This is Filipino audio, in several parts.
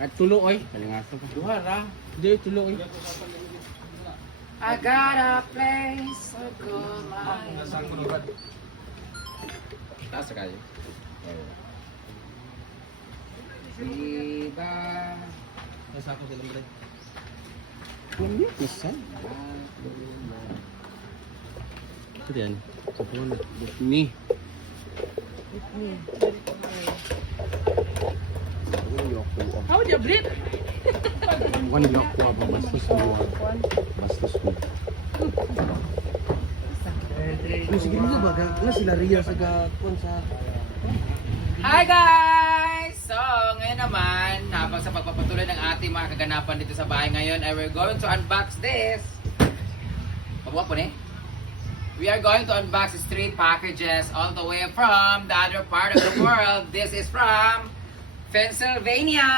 At tulo oy. Kalingaso ka. Duha ra. Di tulo oy. I got a place to call my Taas kayo. Viva. Nasa ako sila mo. Kundi pesan. Ito yan. Kapon. Ni. How do you breathe? Bukan yok ko ba bastos mo. Bastos mo. Sige mo ba ga sila Ria sa kon sa Hi guys! So, ngayon naman, habang sa pagpapatuloy ng ating mga kaganapan dito sa bahay ngayon, we're going to unbox this. Pabuha po ni. We are going to unbox these 3 packages all the way from the other part of the world. This is from Pennsylvania.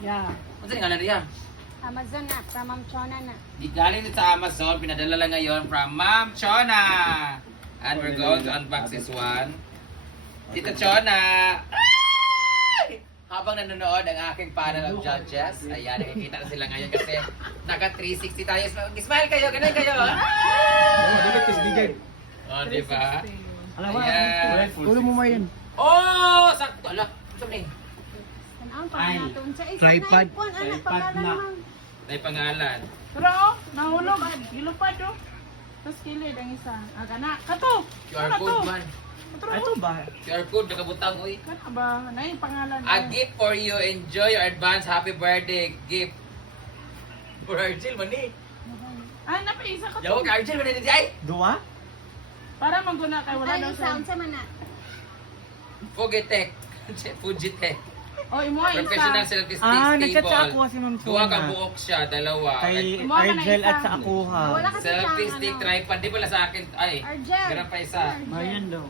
Yeah. Ano nga na Ria? Amazon na, from Ma'am Chona na. Di galing dito sa Amazon, pinadala lang ngayon from Ma'am Chona. And we're going to unbox this one. Tita Chona! Ay! Habang nanonood ang aking panel of judges, ayan, nakikita na sila ngayon kasi naka 360 tayo. Smile kayo, ganun kayo. Oh, di ba? Ayan. Ulo mo mayan. Oh! Sakto! Ala, sabi ni. Tanawang pag natun sa isa Tripod. na ipon, anak, Tripod pangalan na. naman. May pangalan. Pero oh, nahulog. Gilupad oh. Tapos kilid ang isa. Agana. Kato! QR Kato! code man. Ito ba? QR code, nakabutang ko eh. Kana ba? Na yung pangalan A gift for you. Enjoy your advance happy birthday gift. For Argel, mani. Ay, napaisa ka Yawa ka Argel, mani di ay. Dua? Para maguna kay wala Ay, daw yung sa... sound sa mana. Fugitech. Fujitech. Oh, imo ay Professional isa. selfie nagchat sa table. ako si Ma'am Duha ka Chona. buok siya, dalawa. Kay Kumuha ka na Argel isa. at sa Akuha. Wala kasi Selfie siyang, stick ano, tripod. Di pala sa akin. Ay, Argel. ganun pa isa. Ayan daw.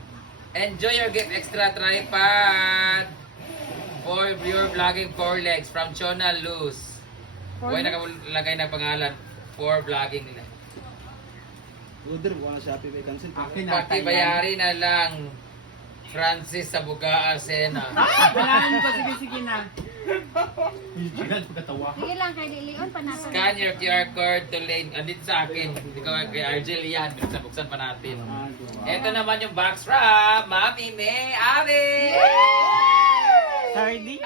Enjoy your gift extra tripod. For your vlogging 4 legs from Chona Luz. Huwag nakalagay na pangalan. For vlogging nila. Order ko na Shopee may cancel. Pati bayari na lang. Francis sa Bugaa Sena. Wala pa sige na. Sige lang, kay Lilion pa natin. Scan your QR code to link. Andito sa akin. Ikaw kay Argel yan. Buksan pa natin. Ito naman yung box from Mami May Ave! Sardi?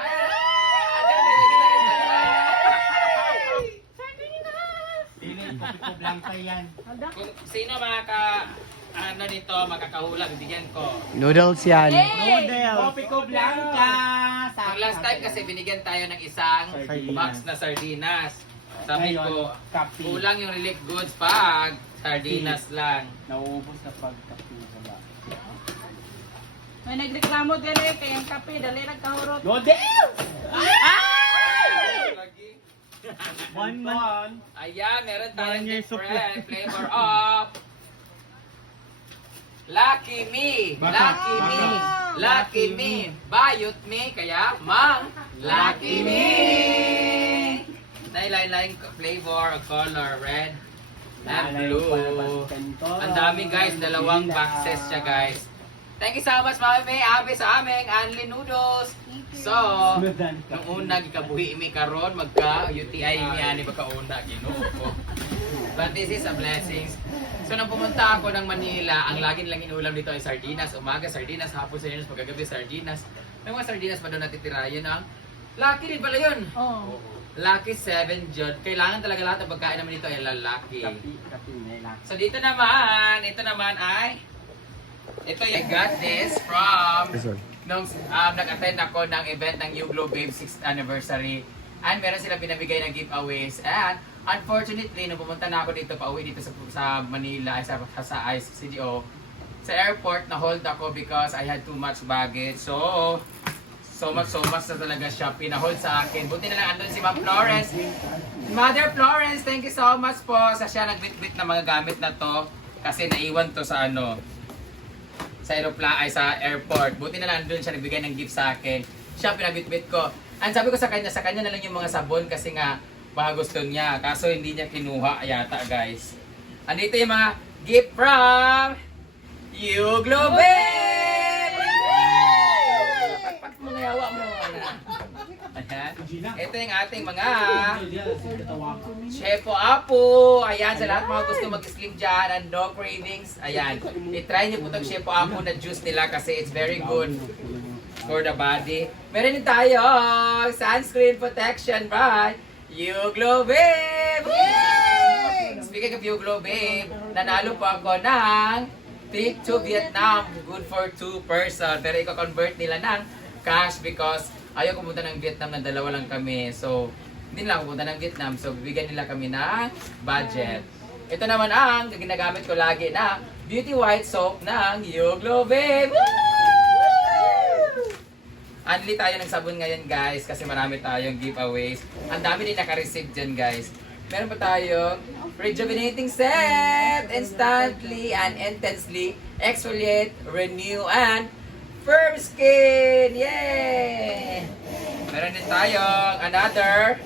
Dili, ko blanca yan. Kung sino nito, makakahula, bibigyan ko. Noodles yan. Model. Kopi ko blanca. Ang last time kasi binigyan tayo ng isang Sardinas. box na sardinas. Sabi Ngayon, ko, kape. kulang yung relief goods pag sardinas lang. Nauubos na pagkapi. Wala. May nagreklamo dire kay ang kape dali nagkahurot. Model! One month. Ayan, meron tayong 1 year different flavor of Lucky Me. Lucky Me. Lucky Me. Bayot Me. Kaya, Mang Lucky Me. Nailain-lain flavor of color. Red and blue. Ang dami guys. 2 boxes siya guys. Thank you so much Mami May Abe sa aming Anli Noodles. So, nung una gikabuhi mi karon magka-UTI mi ani pagkauna Ginoo ko. But this is a blessing. So nang pumunta ako ng Manila, ang laging lang inulam dito ay sardinas. Umaga sardinas, hapon sardinas, pagkagabi sardinas. May mga sardinas pa doon natitira. Yun ang Lucky din pala yun. Oh. Lucky 7 Jud. Kailangan talaga lahat ng pagkain naman dito ay lalaki. Kapi, may laki. So dito naman, ito naman ay ito I got this from nung nag-attend ako ng event ng New Globe Babe 6th anniversary. And meron sila binabigay ng giveaways. And unfortunately, nung pumunta na ako dito, pauwi dito sa Manila, ay sa ICCDO, sa airport, na-hold ako because I had too much baggage. So much na talaga siya pinahold sa akin. Buti na lang andun si Ma'am Florence. Mother Florence, thank you so much po sa siya nagbitbit ng mga gamit na to. Kasi naiwan to sa sa airport. Buti na lang andun siya nagbigay ng gift sa akin. Siya pinabitbit ko. And sabi ko sa kanya na lang yung mga sabon kasi nga baka gusto niya. Kaso hindi niya kinuha yata guys. Andito yung mga gift from You Globe! Pakpak mo na yawa mo. Ayan. Ito yung ating mga Chepo Apo. Ayan, sa lahat mga gusto mag-slim dyan and no cravings. Ayan, i-try niyo po itong Chepo Apo na juice nila kasi it's very good for the body. Meron din tayo sunscreen protection by YouGlow Babe! Yay! Speaking of YouGlow Babe, nanalo po ako ng trip to Vietnam. Good for 2 person. Pero i-convert nila ng cash because ayaw pumunta ng Vietnam na dalawa lang kami. So, hindi nila pupunta ng Vietnam. So, bibigyan nila kami ng budget. Ito naman ang ginagamit ko lagi na Beauty White Soap ng YouGlow Babe! Unli tayo ng sabon ngayon guys kasi marami tayong giveaways. Ang dami din naka-receive dyan guys. Meron pa tayong rejuvenating set, instantly and intensely exfoliate, renew, and firm skin! Yay! Meron din tayong another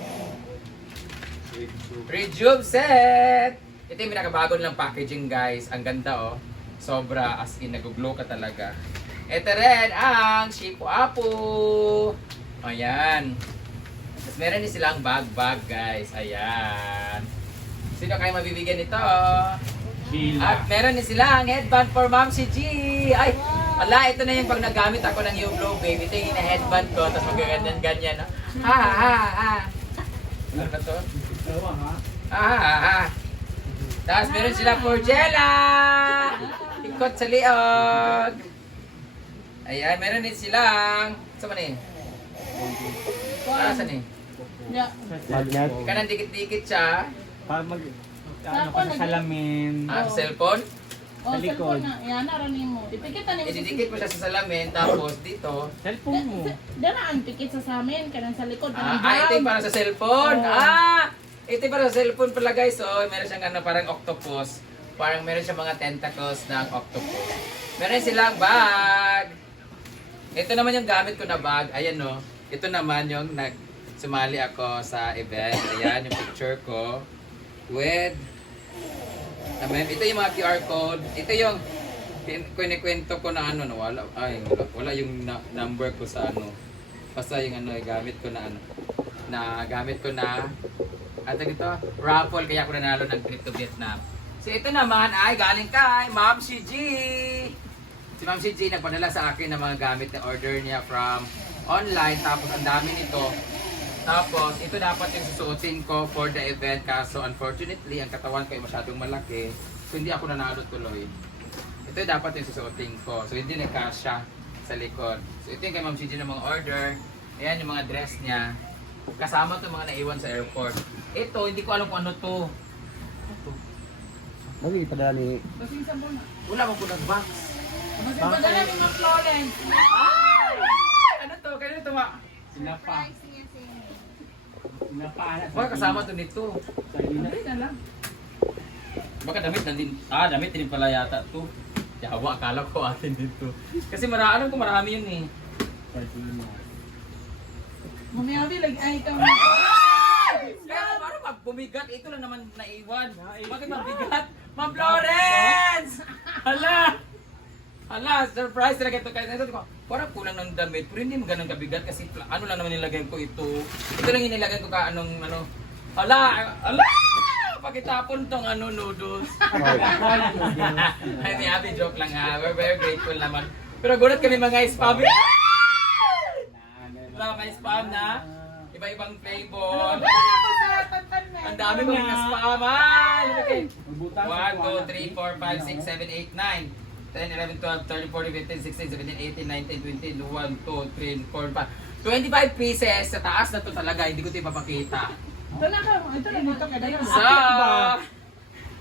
Rejuve set! Ito yung pinakabago nilang packaging guys. Ang ganda oh. Sobra as in nag-glow ka talaga. Ito rin ang Chepo Apo. Ayan. Tapos meron din silang bag guys. Ayan. Sino kayo mabibigyan nito? At meron din silang headband for Ma'am si G. Ay, wala, ito na yung pag nagamit ako ng YouGlow Babe. Ito yung ina-headband ko. Tapos magaganyan-ganyan. No? Ano ba to? Tapos meron sila for Jella. Ikot sa liog. Ayan, meron din silang... Saan man eh? Saan eh? Yeah. Magnet. Kanang dikit-dikit siya. Para ano pa sa salamin. Sa cellphone. Oh, Sa likod. cellphone na. Yan, naranin mo. Ipikitan mo. Ididikit mo siya sa salamin, tapos dito. Cellphone mo. Dala ang pikit sa amin. Kanang sa likod. Ito yung para sa cellphone. Ito yung para sa cellphone pala guys. So, meron siyang ano, parang octopus. Parang meron siyang mga tentacles ng octopus. Meron silang bag. Ito naman yung gamit ko na bag. Ayan no. Ito naman yung sumali ako sa event. Ayan yung picture ko. With ito yung mga QR code. Ito yung kwento ko na ano. Wala yung number ko sa ano. Basta yung ano, gamit ko na ano. Gamit ko na ito, raffle. Kaya ako nanalo ng trip to Vietnam. So ito naman ay galing kay Ma'am si G. Si Ma'am si G nagpadala sa akin ng mga gamit na order niya from online. Tapos ang dami nito. Tapos ito dapat yung susuotin ko for the event. Kaso unfortunately, ang katawan ko ay masyadong malaki. So hindi ako nanalo tuloy. Ito dapat yung susuotin ko. So hindi nagkasya sa likod. So ito yung kay Ma'am si G ng mga order. Ayan yung mga dress niya. Kasama itong mga naiwan sa airport. Ito, hindi ko alam kung ano to. Lagi ipadala ni... Kasing sabon na. Wala mo po nag-box. Magpadala ni Ma'am Florence. Ano to? Kaya ito ma? Sinapa. Sinapa na. Baka kasama to nito. Hindi na lang. Baka damit na din. Damit din pala yata to. Yawa, akala ko atin dito. Kasi alam ko marami yun eh. Mamiyabi, ay ikaw. Pero parang bumigat. Ito lang naman naiwan. Bakit mabigat? Ma'am Florence! Hala, surprise talaga ito. Kaya ito ko, parang kulang ng damit. Pero hindi mo ganun kabigat kasi ano lang naman nilagay ko ito. Ito lang inilagay ko ka anong ano. Hala! Pagkitapon tong noodles. Ay, may happy joke lang ha. We're very grateful naman. Pero gulat kami mga spam. Wala, may spam na. Iba-ibang flavor. Ang dami ko mga spam. 1, 2, 3, 4, 5, 6, 7, 8, 9. 10, 11, 12, 13, 14, 15, 16, 17, 18, 19, 20, 1, 2, 3, 4, 5. 25 pieces sa taas na to talaga. Hindi ko ito ipapakita. Ito na dito ka dito. So,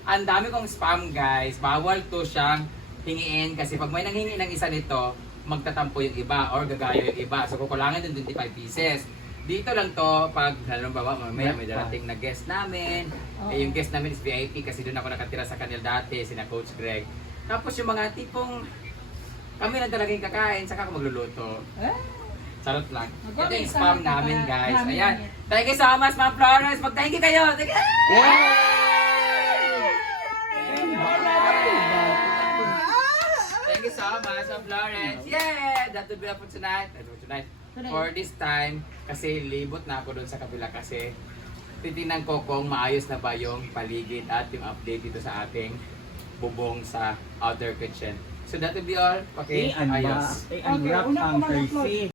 ang dami kong spam guys. Bawal to siyang hingiin kasi pag may nanghingi ng isa nito, magtatampo yung iba or gagayo yung iba. So, kukulangan din 25 pieces. Dito lang to pag halimbawa mamaya may darating na guest namin. Yung guest namin is VIP kasi doon ako nakatira sa kanila dati, sina Coach Greg. Tapos yung mga tipong kami lang talaga yung kakain, saka ako magluluto. Charot lang. Ito yung spam namin guys. Ayan. Thank you so much Ma'am Florence. Mag-thank you kayo. Thank you. Thank you so much Ma'am Florence. Yeah! That would be all for tonight. for this time, kasi libot na ako doon sa kabila kasi titingnan ko kung maayos na ba yung paligid at yung update dito sa ating bubong sa outer kitchen. So that will be all. Okay, ayos. I-unwrap ang Thursday.